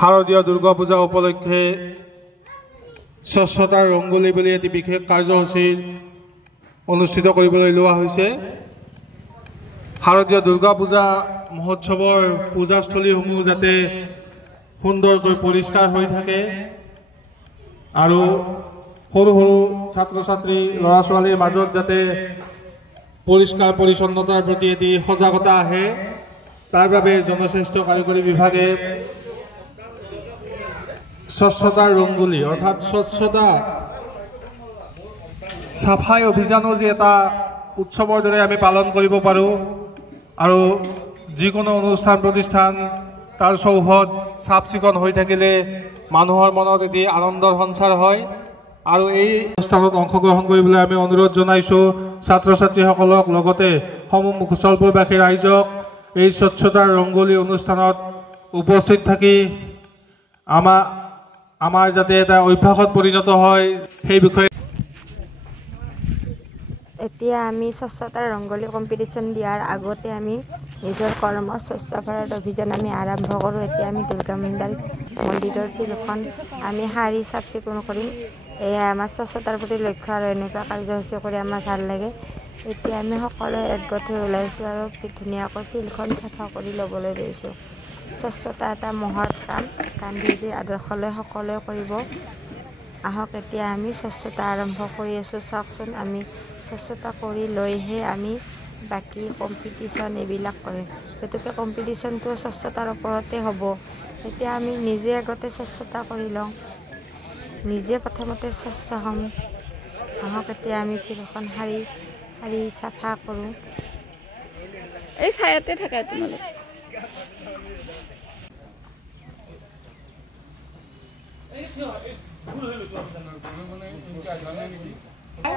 শাৰদীয় দুৰ্গা পূজা উপলক্ষে স্বচ্ছতাৰ ৰংগোলী বুলি এটি বিশেষ কাৰ্যসূচী অনুষ্ঠিত কৰিবলৈ লোৱা হৈছে। শাৰদীয় দুৰ্গা পূজা মহোৎসৱৰ পূজাস্থলীসমূহ যাতে সুন্দৰকৈ পৰিষ্কাৰ হৈ থাকে আৰু সৰু সৰু ছাত্ৰ ছাত্ৰী ল'ৰা ছোৱালীৰ মাজত যাতে পৰিষ্কাৰ পৰিচ্ছন্নতাৰ প্ৰতি এটি সজাগতা আহে, তাৰ বাবে জনস্বাস্থ্য কাৰিকৰী বিভাগে স্বচ্ছতাৰ ৰংগোলী অৰ্থাৎ স্বচ্ছতা সাফাই অভিযানো যে এটা উৎসৱৰ দৰে আমি পালন কৰিব পাৰোঁ আৰু যিকোনো অনুষ্ঠান প্ৰতিষ্ঠান তাৰ চৌহদ চাফ চিকুণ হৈ থাকিলে মানুহৰ মনত এটি আনন্দৰ সঞ্চাৰ হয়। আৰু এই অনুষ্ঠানত অংশগ্ৰহণ কৰিবলৈ আমি অনুৰোধ জনাইছোঁ ছাত্ৰ ছাত্ৰীসকলক, লগতে সমূহ মুছলপুৰবাসী ৰাইজক এই স্বচ্ছতাৰ ৰংগোলী অনুষ্ঠানত উপস্থিত থাকি আমাৰ যাতে এটা অভ্যাসত পৰিণত হয় সেই বিষয়ে। এতিয়া আমি স্বচ্ছতাৰ ৰংগোলী কম্পিটিশ্যন দিয়াৰ আগতে আমি নিজৰ কৰ্ম স্বচ্ছ ভাৰত অভিযান আমি আৰম্ভ কৰোঁ। এতিয়া আমি দুৰ্গা মন্দিৰৰ ফিল্ডখন আমি সাৰি চাফ চিকুণ কৰিম। এয়া আমাৰ স্বচ্ছতাৰ প্ৰতি লক্ষ্য আৰু এনেকুৱা কাৰ্যসূচী কৰি আমাৰ ভাল লাগে। এতিয়া আমি সকলোৱে একগোট হৈ ওলাইছোঁ আৰু ধুনীয়াকৈ ফিল্ডখন চাফা কৰি ল'বলৈ লৈছোঁ। স্বচ্ছতা এটা মহৎ কাম, গান্ধীজীৰ আদৰ্শলৈ সকলোৱে কৰিব। আহক এতিয়া আমি স্বচ্ছতা আৰম্ভ কৰি আছোঁ। চাওকচোন, আমি স্বচ্ছতা কৰি লৈহে আমি বাকী কম্পিটিশ্যন এইবিলাক কৰিম, গতিকে কম্পিটিশ্যনটো স্বচ্ছতাৰ ওপৰতে হ'ব। এতিয়া আমি নিজে আগতে স্বচ্ছতা কৰি লওঁ, নিজে প্ৰথমতে স্বচ্ছ হ'ম। আহক এতিয়া আমি ফিল্ডখন সাৰি চাফা কৰোঁ। এই ছায়াতে থাকে তোমালোক।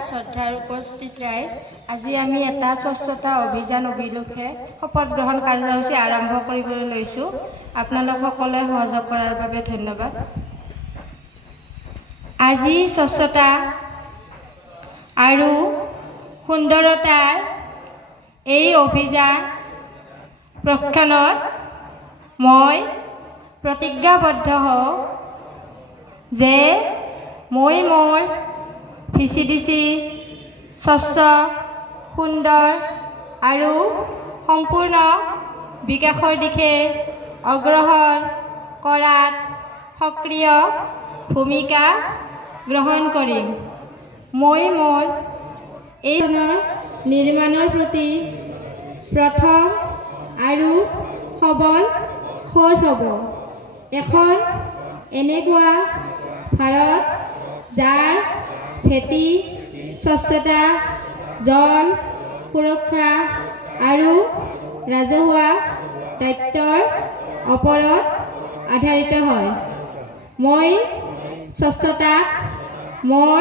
শ্ৰদ্ধাৰ উপস্থিত ৰাইজ, আজি আমি এটা স্বচ্ছতা অভিযান অভিলক্ষে শপত গ্ৰহণ কাৰ্যসূচী আৰম্ভ কৰিবলৈ লৈছোঁ। আপোনালোক সকলোৱে সহযোগ কৰাৰ বাবে ধন্যবাদ। আজি স্বচ্ছতা আৰু সুন্দৰতাৰ এই অভিযান প্ৰক্ষণত মই প্ৰতিজ্ঞাবদ্ধ হওঁ যে মই মোৰ ভিচিডিচি স্বচ্ছ, সুন্দৰ আৰু সম্পূৰ্ণ বিকাশৰ দিশে অগ্ৰসৰ কৰাত সক্ৰিয় ভূমিকা গ্ৰহণ কৰিম। মই মোৰ এই নিৰ্মাণৰ প্ৰতি প্ৰথম আৰু সবল খোজ হ'ব। এখন এনেকুৱা ভাৰত যাৰ ভেটি স্বচ্ছতা, জল সুৰক্ষা আৰু ৰাজহুৱা দায়িত্বৰ ওপৰত আধাৰিত হয়। মই স্বচ্ছতাক মোৰ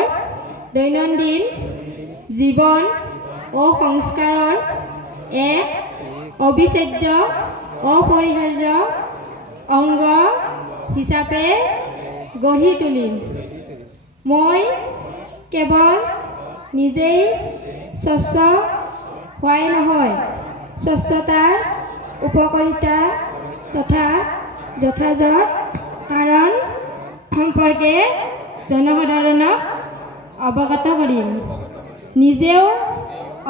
দৈনন্দিন জীৱন ও সংস্কাৰৰ এক অবিচ্ছেদ্য অপৰিহাৰ্য অংগ হিচাপে গঢ়ি তুলিম। মই কেৱল নিজেই স্বচ্ছ হোৱাই নহয়, স্বচ্ছতাৰ উপকাৰিতা তথা যথাযথ কাৰণ সম্পৰ্কে জনসাধাৰণক অৱগত কৰিম। নিজেও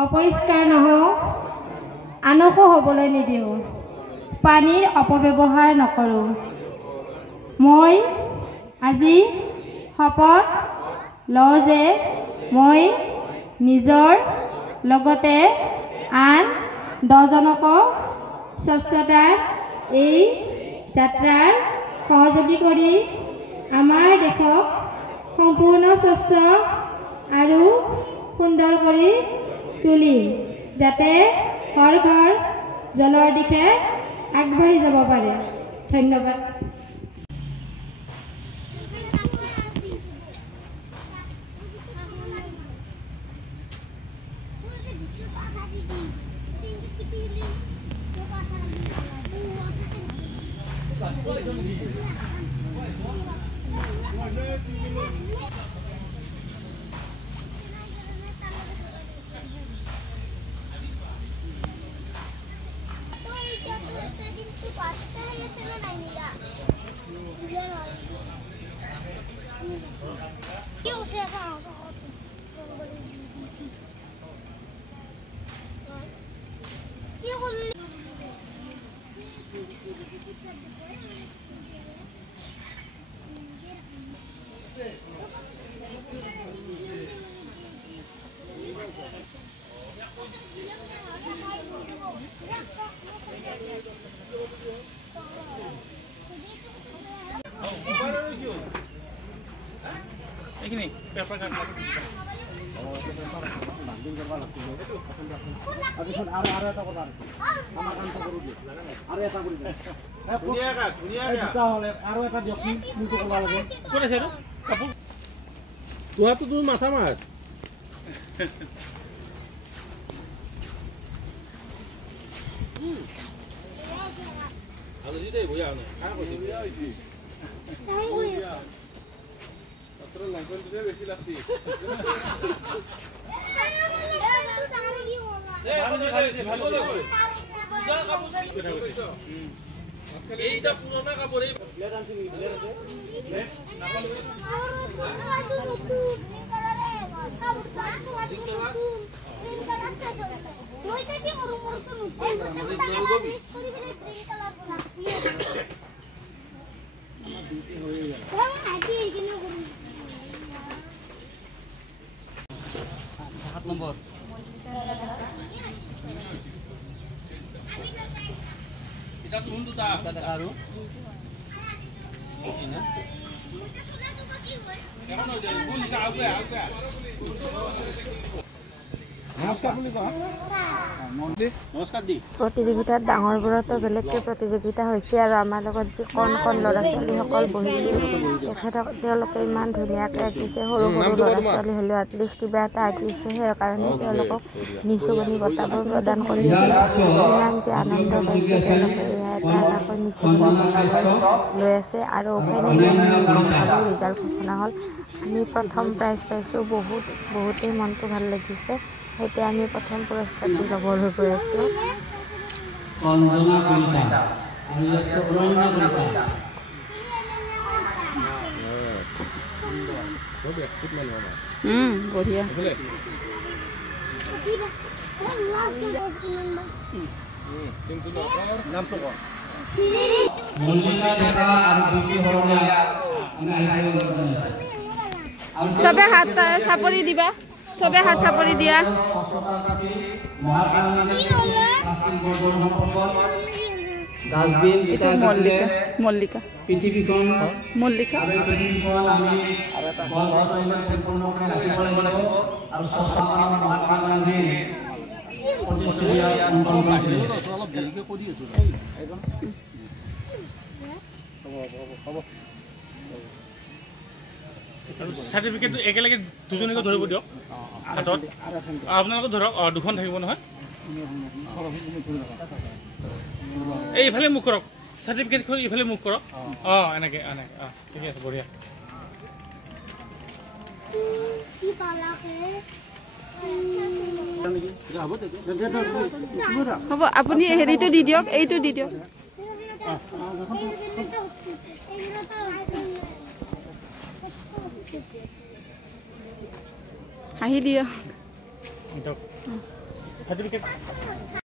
অপৰিষ্কাৰ নহওঁ, আনকো হ'বলৈ নিদিওঁ। পানীৰ অপব্যৱহাৰ নকৰোঁ। মই আজি শপত লওঁ যে মই নিজৰ লগতে আন 10জনকো স্বচ্ছতাৰ এই যাত্ৰাৰ সহযোগী কৰি আমাৰ দেশক সম্পূৰ্ণ স্বচ্ছ আৰু সুন্দৰ কৰি তুলিম, যাতে ঘৰ ঘৰ জলৰ দিশে আগবাঢ়ি যাব পাৰে। ধন্যবাদ। এইখিনি পেপাৰ কাট ক'ত আছে এইটো কাপোৰ তোহাতো তুমি মাথা মাৰ এইটা পুৰোটা কাপড় এই নম্বৰ এটা তুমি দুটা আৰু কেমন হইছে কোন আউকে আউকে নমস্কাৰ দি প্ৰতিযোগিতাত ডাঙৰবোৰতো বেলেগকৈ প্ৰতিযোগিতা হৈছে আৰু আমাৰ লগত যি কণ কণ ল'ৰা ছোৱালীসকল বহিছিল তেওঁলোকে ইমান ধুনীয়াকৈ আঁকিছে সৰু সৰু ল'ৰা ছোৱালী হ'লেও এটলিষ্ট কিবা এটা আঁকিছে সেইকাৰণে তেওঁলোকক নিচুকনি বঁটাবোৰ প্ৰদান কৰিছে ইমান যে আনন্দ পাইছে তেওঁলোকে এয়া এটা এটাকৈ নিচুকনি লৈ আছে আৰু ফাইনেলি ৰিজাল্ট ঘোষণা হ'ল আমি প্ৰথম প্ৰাইজ পাইছোঁ বহুতেই মনটো ভাল লাগিছে এতিয়া আমি প্ৰথম পুৰস্কাৰটো ল'বলৈ গৈ আছোঁ বঢ়িয়া চবে হাত চাপৰি দিবা চবে হাত চাপৰি দিয়া এইটো মল্লিকা মল্লিকা পৃথিৱীখন মল্লিকা পৃথিৱীখন আমি আৰু মহাত্মা গান্ধী অলপ দেৰিকৈ কৰি আছো সাৰ্টিফিকেটটো একেলগে দুজনীকে ধৰিব দিয়ক হাতত আপোনালোকে ধৰক দুখন থাকিব নহয় এইফালে মুখ কৰক সাৰ্টিফিকেটখন এইফালে মুখ কৰক এনেকৈ এনেকৈ ঠিকে আছে বঢ়িয়া হ'ব আপুনি হেৰিটো দি দিয়ক এইটো দি দিয়ক হাঁহি দিয়ক সাৰ্টিফিকেট